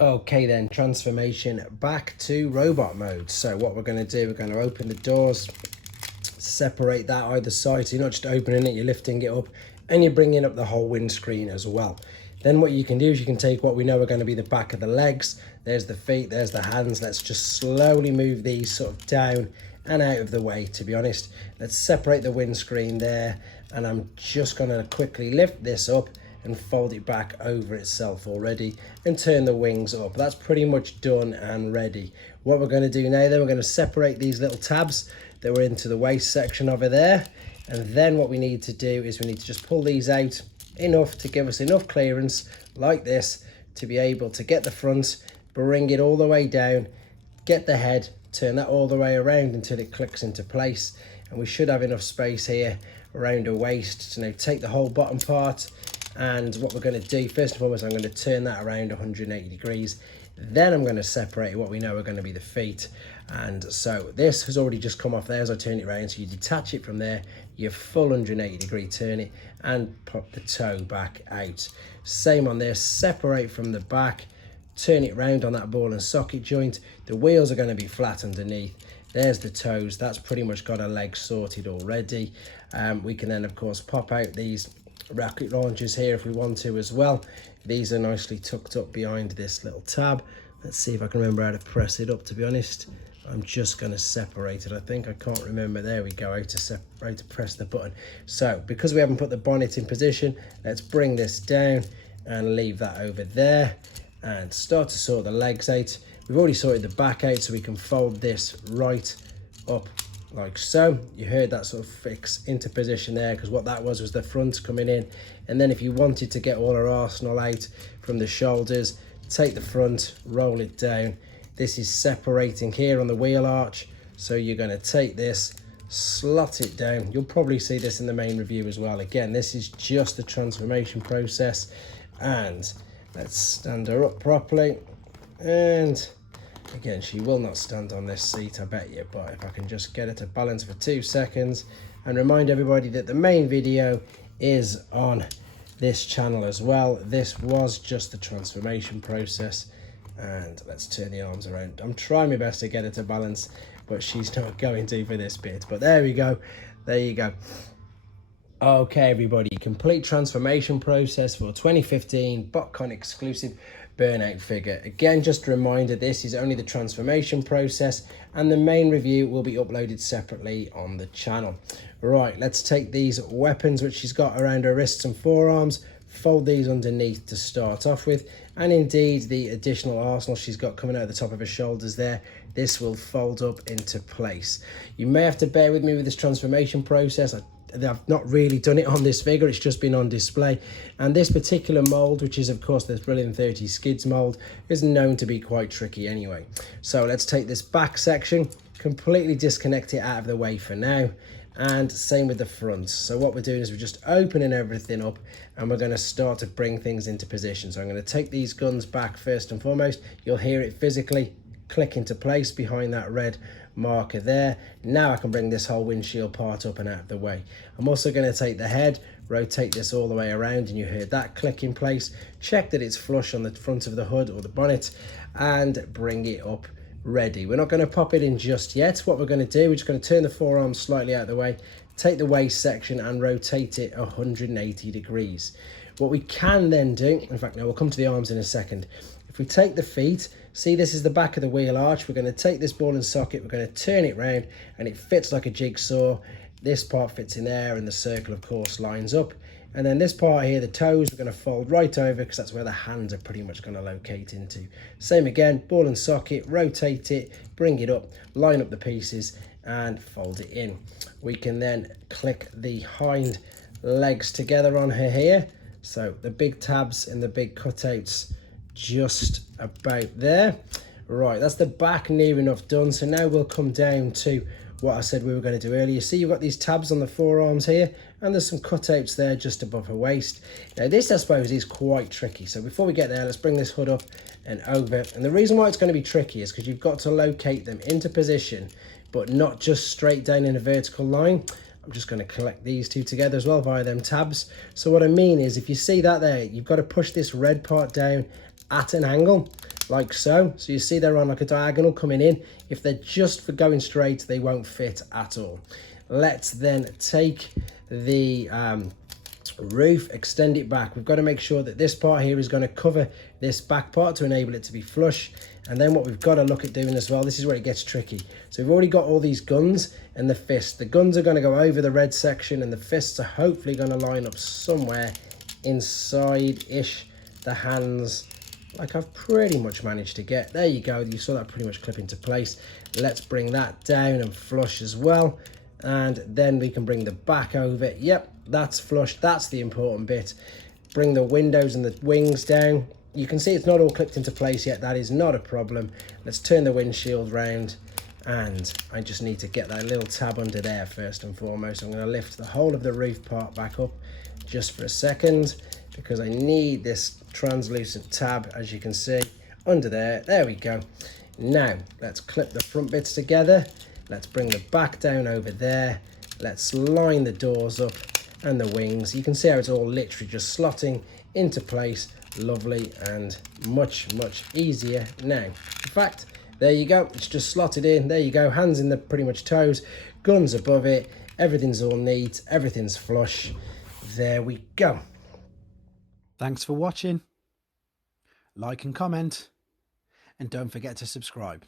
Okay then, transformation back to robot mode. So what we're going to do, we're going to open the doors, separate that either side. So you're not just opening it, you're lifting it up and you're bringing up the whole windscreen as well. Then what you can do is you can take what we know are going to be the back of the legs. There's the feet, there's the hands. Let's just slowly move these sort of down and out of the way, to be honest. Let's separate the windscreen there, and I'm just going to quickly lift this up and fold it back over itself already and turn the wings up. That's pretty much done and ready. What we're going to do now then, we're going to separate these little tabs that were into the waist section over there, and then what we need to do is we need to just pull these out enough to give us enough clearance like this to be able to get the front, bring it all the way down, get the head, turn that all the way around until it clicks into place, and we should have enough space here around the waist to now take the whole bottom part. And what we're going to do, first and foremost, I'm going to turn that around 180 degrees. Then I'm going to separate what we know are going to be the feet. And so this has already just come off there as I turn it around. So you detach it from there, you full 180 degree turn it and pop the toe back out. Same on this, separate from the back, turn it round on that ball and socket joint. The wheels are going to be flat underneath. There's the toes. That's pretty much got a leg sorted already. We can then, of course, pop out these rocket launchers here if we want to as well. These are nicely tucked up behind this little tab. Let's see if I can remember how to press it up. To be honest, I'm just going to separate it. I think I can't remember. There we go, how to press the button. So because we haven't put the bonnet in position, let's bring this down and leave that over there and start to sort the legs out. We've already sorted the back out, so we can fold this right up like so. You heard that sort of fix into position there, because what that was the front coming in. And then if you wanted to get all our arsenal out from the shoulders, take the front, roll it down. This is separating here on the wheel arch, so you're going to take this, slot it down. You'll probably see this in the main review as well. Again, this is just the transformation process. And let's stand her up properly. And again, she will not stand on this seat, I bet you, but if I can just get her to balance for 2 seconds and remind everybody that the main video is on this channel as well. This was just the transformation process. And let's turn the arms around. I'm trying my best to get her to balance, but she's not going to for this bit. But there we go. There you go. Okay, everybody, complete transformation process for 2015 botcon exclusive burnout figure. Again, just a reminder, this is only the transformation process and the main review will be uploaded separately on the channel. Right, let's take these weapons which she's got around her wrists and forearms, fold these underneath to start off with, and indeed the additional arsenal she's got coming out of the top of her shoulders there, this will fold up into place. You may have to bear with me with this transformation process. I've not really done it on this figure, it's just been on display, and this particular mold, which is of course the Brilliant 30 Skids mold, is known to be quite tricky anyway. So let's take this back section, completely disconnect it out of the way for now, and same with the front. So what we're doing is we're just opening everything up and we're going to start to bring things into position. So I'm going to take these guns back first and foremost. You'll hear it physically click into place behind that red marker there. Now I can bring this whole windshield part up and out of the way. I'm also going to take the head, rotate this all the way around, and you heard that click in place. Check that it's flush on the front of the hood or the bonnet and bring it up ready. We're not going to pop it in just yet. What we're going to do, we're just going to turn the forearms slightly out of the way, take the waist section and rotate it 180 degrees. What we can then do, in fact, no, we'll come to the arms in a second. If we take the feet, see this is the back of the wheel arch, we're going to take this ball and socket, we're going to turn it round and it fits like a jigsaw. This part fits in there and the circle of course lines up. And then this part here, the toes, we're going to fold right over because that's where the hands are pretty much going to locate into. Same again, ball and socket, rotate it, bring it up, line up the pieces and fold it in. We can then click the hind legs together on her here. So the big tabs and the big cutouts just about there. Right, that's the back near enough done. So now we'll come down to what I said we were going to do earlier. See, you've got these tabs on the forearms here and there's some cutouts there just above her waist. Now this, I suppose, is quite tricky. So before we get there, let's bring this hood up and over. And the reason why it's going to be tricky is because you've got to locate them into position, but not just straight down in a vertical line. I'm just going to collect these two together as well via them tabs. So what I mean is, if you see that there, you've got to push this red part down at an angle. like so. So you see they're on like a diagonal coming in. If they're just for going straight, they won't fit at all. Let's then take the roof, extend it back. We've got to make sure that this part here is going to cover this back part to enable it to be flush. And then what we've got to look at doing as well, this is where it gets tricky. So we've already got all these guns and the fists. The guns are going to go over the red section and the fists are hopefully going to line up somewhere inside-ish the hands, like I've pretty much managed to get. There you go, you saw that pretty much clip into place. Let's bring that down and flush as well. And then we can bring the back over. Yep, that's flush. That's the important bit. Bring the windows and the wings down. You can see it's not all clipped into place yet. That is not a problem. Let's turn the windshield round, and I just need to get that little tab under there first and foremost. I'm going to lift the whole of the roof part back up just for a second, because I need this translucent tab, as you can see, under there. There we go. Now let's clip the front bits together. Let's bring the back down over there. Let's line the doors up and the wings. You can see how it's all literally just slotting into place. Lovely, and much easier now. In fact, there you go, it's just slotted in. There you go, hands in the pretty much toes, guns above it, everything's all neat, everything's flush. There we go. Thanks for watching. Like and comment, and don't forget to subscribe.